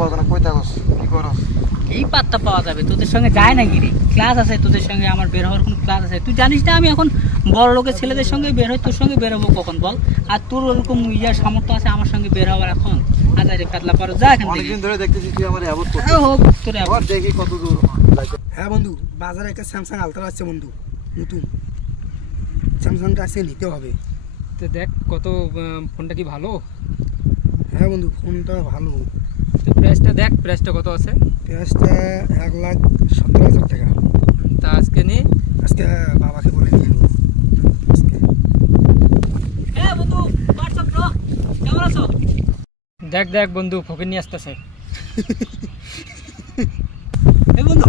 পাওয়া যায় না কই থাকস কি করস? এই পাত্তা পাওয়া যাবে? তোদের সঙ্গে যায় না গিরে ক্লাস আছে তোদের সঙ্গে আমার বের হওয়ার কোনো ক্লাস আছে। তুই জানিস না আমি এখন বড় লোকের ছেলেদের সঙ্গে বের হই তোর সঙ্গে বের হব কখন বল? আর তোর ওরকম ইয়ার সামর্থ্য আছে আমার সঙ্গে বের হওয়ার এখন? আজারে কাতলা পারো যা এখান থেকে। অনেকদিন ধরে দেখতেছি তুই আমার অ্যাভয়েড করছিস। আরে হোক তোর আবার দেখি কত দূর হ্যাঁ। বন্ধু বাজারে একটা স্যামসাং আলট্রা আছে বন্ধু নতুন। স্যামসাংটা আছে নিতে হবে। তো দেখ কত ফোনটা কি ভালো? হ্যাঁ বন্ধু ফোনটা ভালো। প্রাইসটা দেখ প্রাইসটা কত আছে? পেঁয়াজটা এক লাখ সত্তর হাজার টাকা। তা আজকে নি? আজকে বাবাকে বলে নিয়ে নেব হ্যাঁ দেখ দেখ বন্ধু ফকির নিয়ে আসতেছে। এই বন্ধু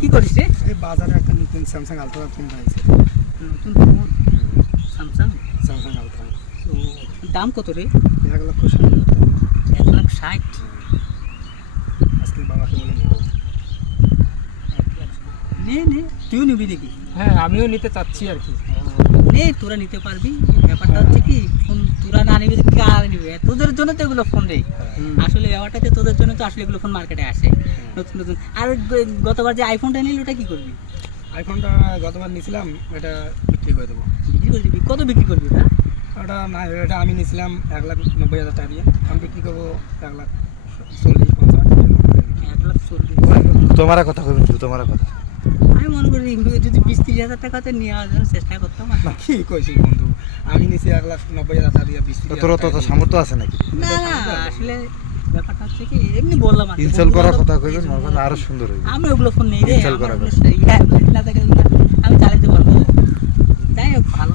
কি করিস রে? এই বাজারে একটা নতুন স্যামসাং আলট্রা ফোন আছে নতুন ফোন স্যামসাং স্যামসাং আলট্রা ও দাম কত রে? এক লক্ষ ষাট এক লাখ ষাট আজকে বাবাকে বলে নেব নে নে তুইও নিবি দেখি। হ্যাঁ আমিও নিতে চাচ্ছি আর কি। নে তোরা নিতে পারবি। ব্যাপারটা হচ্ছে কি ফোন তোরা না নিবি তো কে আর নিবে? তোদের জন্য তো এগুলো ফোন রে। আসলে ব্যাপারটা হচ্ছে তোদের জন্য তো আসলে এগুলো ফোন মার্কেটে আসে। নতুন নতুন। আর গতবার যে আইফোনটা নিলি ওটা কি করবি? আইফোনটা গতবার নিয়েছিলাম এটা বিক্রি করে দেবো। বিক্রি করে দিবি? কত বিক্রি করবি ওটা? ওটা না এটা আমি নিয়েছিলাম এক লাখ নব্বই হাজার টাকা দিয়ে। আমি বিক্রি করব এক লাখ চল্লিশ। এক লাখ চল্লিশ। তোমার কথা কইবেন শুধু তোমার কথা। আমি মনে করি যদি বিশ তিরিশ হাজার টাকাতে নিয়ে আসার চেষ্টা করতাম না। কি কইছি বন্ধু? আমি নিছি এক লাখ নব্বই হাজার টাকা দিয়ে বিশ তোর তো তো সামর্থ্য আছে নাকি? না না আসলে ব্যাপারটা হচ্ছে কি এমনি বললাম। করার কথা কইবেন নরমাল জন্য আরও সুন্দর হইবে। আমি ওগুলো ফোন নেই রে করা না থাকে আমি চালাতে পারব। যাই হোক ভালো।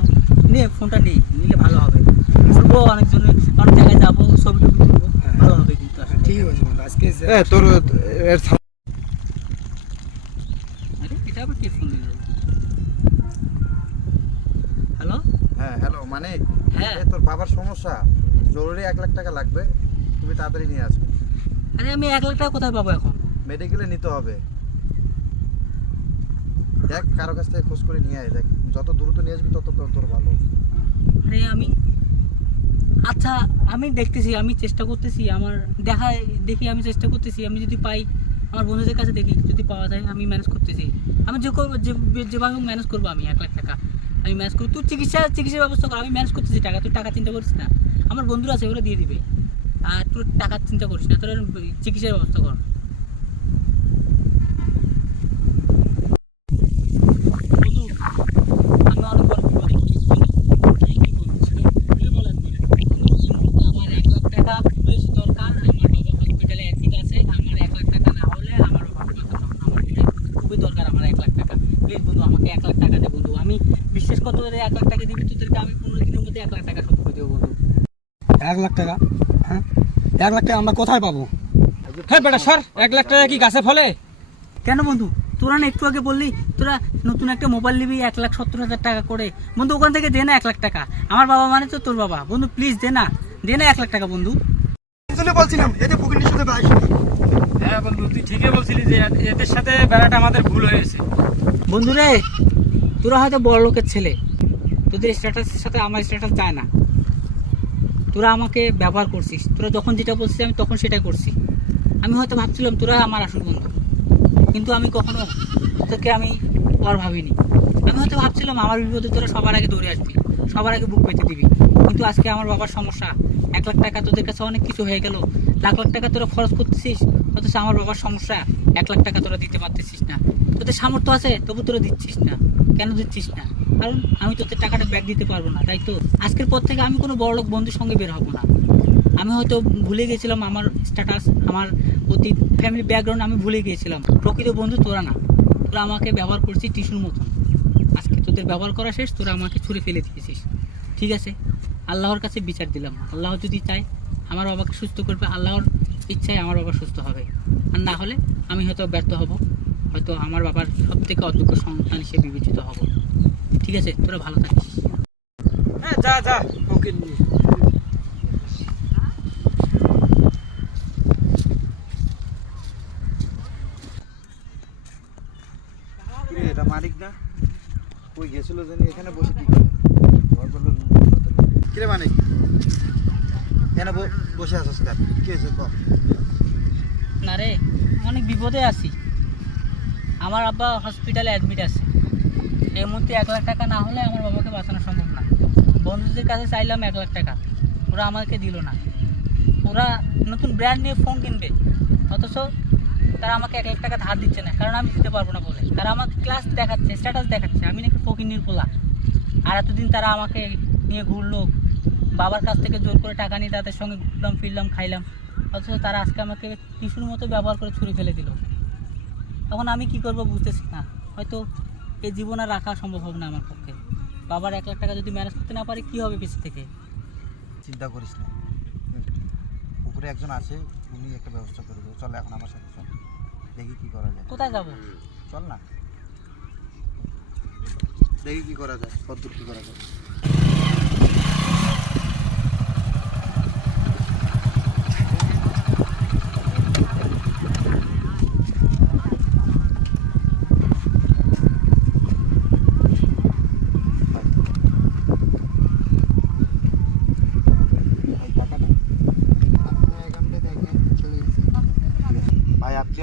নে ফোনটা নেই নিলে ভালো হবে। বলব অনেকজনে অনেক জায়গায় যাব ছবি টবি তুলবো হ্যাঁ। ভালো হবে কিন্তু আসলে। ঠিক আছে। তোর এর হ্যালো হ্যাঁ হ্যালো মানে হ্যাঁ। তোর বাবার সমস্যা। জরুরি এক লাখ টাকা লাগবে তুমি তাড়াতাড়ি নিয়ে আসো আরে আমি এক লাখ টাকা কোথায় পাবো এখন? মেডিকেলে নিতে হবে। দেখ কারও কাছ থেকে খোঁজ করে নিয়ে আয়। দেখ যত দ্রুত নিয়ে আসবি তত তত তোর ভালো। আরে আমি আচ্ছা আমি দেখতেছি, আমি চেষ্টা করতেছি, আমার দেখা দেখি, আমি চেষ্টা করতেছি, আমি যদি পাই, আমার বন্ধুদের কাছে দেখি, যদি পাওয়া যায়, আমি ম্যানেজ করতেছি। আমি যে যেভাবে ম্যানেজ করব আমি এক লাখ টাকা। আমি ম্যানেজ করব তুই চিকিৎসা, চিকিৎসার ব্যবস্থা কর, আমি ম্যানেজ করতেছি টাকা তুই টাকা চিন্তা করিস না। আমার বন্ধুরা আছে ওগুলো দিয়ে দিবে। আর তোর টাকার চিন্তা করিস না, তোর চিকিৎসার ব্যবস্থা কর বন্ধু, আমি অনেক বড় বিপদে পড়েছি। কি বলছিস? কি বলেন? আমার এক লাখ টাকা বেশ দরকার আমার বাবা হসপিটালে অ্যাডমিট আছে আমার এক লাখ টাকা না হলে আমার বাবা মাথা খাবে না। আমার খুবই দরকার আমার এক লাখ টাকা প্লিজ বন্ধু আমাকে এক লাখ টাকা দে বন্ধু। আমি বিশ্বাস পারি এক লাখ টাকা দিবি তোদেরকে আমি পনেরো দিনের মধ্যে এক লাখ টাকা শোধ করে দেবো বন্ধু। এক লাখ টাকা? হ্যাঁ? এক লাখ টাকা আমরা কোথায় পাবো? হ্যাঁ বেটা সর। এক লাখ টাকা কি গাছে ফলে? কেন বন্ধু? তোরা না একটু আগে বললি তোরা নতুন একটা মোবাইল নিবি এক লাখ সত্তর হাজার টাকা করে। বন্ধু ওখান থেকে দে না এক লাখ টাকা। আমার বাবা মানে তো তোর বাবা। বন্ধু প্লিজ দে না। দে না এক লাখ টাকা বন্ধু। বলছিলাম যে সাথে হ্যাঁ বন্ধু তুই ঠিকই বলছিলি যে এদের সাথে বেড়াটা আমাদের ভুল হয়েছে। বন্ধু রে তোরা হয়তো বড় লোকের ছেলে। তোদের স্ট্যাটাসের সাথে আমার স্ট্যাটাস যায় না। তোরা আমাকে ব্যবহার করছিস। তোরা যখন যেটা বলছিস, আমি তখন সেটাই করছি। আমি হয়তো ভাবছিলাম তোরা আমার আসল বন্ধু। কিন্তু আমি কখনো তোকে আমি পর ভাবিনি। আমি হয়তো ভাবছিলাম আমার বিপদে তোরা সবার আগে দৌড়ে আসবি, সবার আগে বুক পেতে দিবি। কিন্তু আজকে আমার বাবার সমস্যা। এক লাখ টাকা তোদের কাছে অনেক কিছু হয়ে গেল। লাখ লাখ টাকা তোরা খরচ করতেছিস। অথচ আমার বাবার সমস্যা, এক লাখ টাকা তোরা দিতে পারতেছিস না। তোদের সামর্থ্য আছে, তবু তোরা দিচ্ছিস না। কেন দিচ্ছিস না? কারণ আমি তোদের টাকাটা ব্যাক দিতে পারব না, তাই তো? আজকের পর থেকে আমি কোনো বড়লোক বন্ধুর সঙ্গে বের হব না। আমি হয়তো ভুলে গেছিলাম আমার স্ট্যাটাস আমার অতীত ফ্যামিলি ব্যাকগ্রাউন্ড আমি ভুলে গিয়েছিলাম। প্রকৃত বন্ধু তোরা না। তোরা আমাকে ব্যবহার করছিস টিস্যুর মতন। আজকে তোদের ব্যবহার করা শেষ, তোরা আমাকে ছুঁড়ে ফেলে দিয়েছিস। ঠিক আছে? আল্লাহর কাছে বিচার দিলাম। আল্লাহ যদি চায়, আমার বাবাকে সুস্থ করবে। আল্লাহর ইচ্ছায় আমার বাবা সুস্থ হবে। আর না হলে আমি হয়তো ব্যর্থ হব। হয়তো আমার বাবার সব থেকে অযোগ্য সন্তান হিসেবে বিবেচিত হব। ঠিক আছে তোরা ভালো থাকিস। হ্যাঁ যা যা নিয়ে। এটা মালিক না? কই গেছিল জানি এখানে বসে কি করে? কিরে মানিক কেন বসে আছিস কি হয়েছে ক না রে, অনেক বিপদে আছি। আমার আব্বা হসপিটালে অ্যাডমিট আছে। এই মুহূর্তে এক লাখ টাকা না হলে আমার বাবাকে বাঁচানো সম্ভব না। বন্ধুদের কাছে চাইলাম এক লাখ টাকা। ওরা আমাকে দিল না। ওরা নতুন ব্র্যান্ড নিয়ে ফোন কিনবে। অথচ তারা আমাকে এক লাখ টাকা ধার দিচ্ছে না। কারণ আমি দিতে পারব না বলে। তারা আমাকে ক্লাস দেখাচ্ছে স্ট্যাটাস দেখাচ্ছে। আমি নাকি ফকিনির পোলা। আর এতদিন তারা আমাকে নিয়ে ঘুরলো বাবার কাছ থেকে জোর করে টাকা নিয়ে তাদের সঙ্গে ঘুরলাম ফিরলাম খাইলাম। অথচ তারা আজকে আমাকে টিস্যুর মতো ব্যবহার করে ছুরি ফেলে দিল। তখন আমি কি করব বুঝতেছি না। হয়তো এই জীবন আর রাখা সম্ভব হবে না আমার পক্ষে। বাবার এক লাখ টাকা যদি ম্যানেজ করতে না পারি কি হবে পিছু থেকে? চিন্তা করিস না। উপরে একজন আছে উনি একটা ব্যবস্থা করে দেবো। চল এখন আমার সাথে চল। দেখি কি করা যায়। কোথায় যাব? চল না। দেখি কি করা যায় কতদূর কি করা যায়।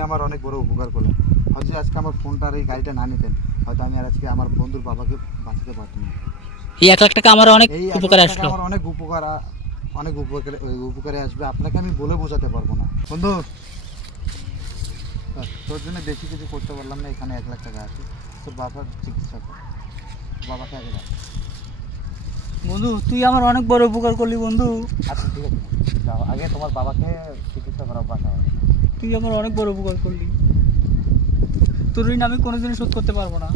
আমার অনেক বড় উপকার করলেন। হয়তো আজকে আমার ফোনটা আর এই গাড়িটা না নিতেন হয়তো আমি আর আজকে আমার বন্ধুর বাবাকে বাঁচাতে পারতাম না। এই এক লাখ টাকা আমার অনেক এই এক উপকারে লাখ টাকা আসলো। আমার অনেক উপকার আ- অনেক উপকারে ওই উপকারে আসবে। আপনাকে আমি বলে বোঝাতে পারব না। বন্ধু আহ, তোর জন্য বেশি কিছু করতে পারলাম না এখানে এক লাখ টাকা আছে। তোর বাবার চিকিৎসা কর। বাবাকে আগে রাখ। বন্ধু তুই আমার অনেক বড় উপকার করলি বন্ধু। আচ্ছা ঠিক আছে। যাও আগে তোমার বাবাকে চিকিৎসা করাও বাসা তুই আমার অনেক বড় উপকার করলি। তোর ঋণ আমি কোনো দিনই শোধ করতে পারব না।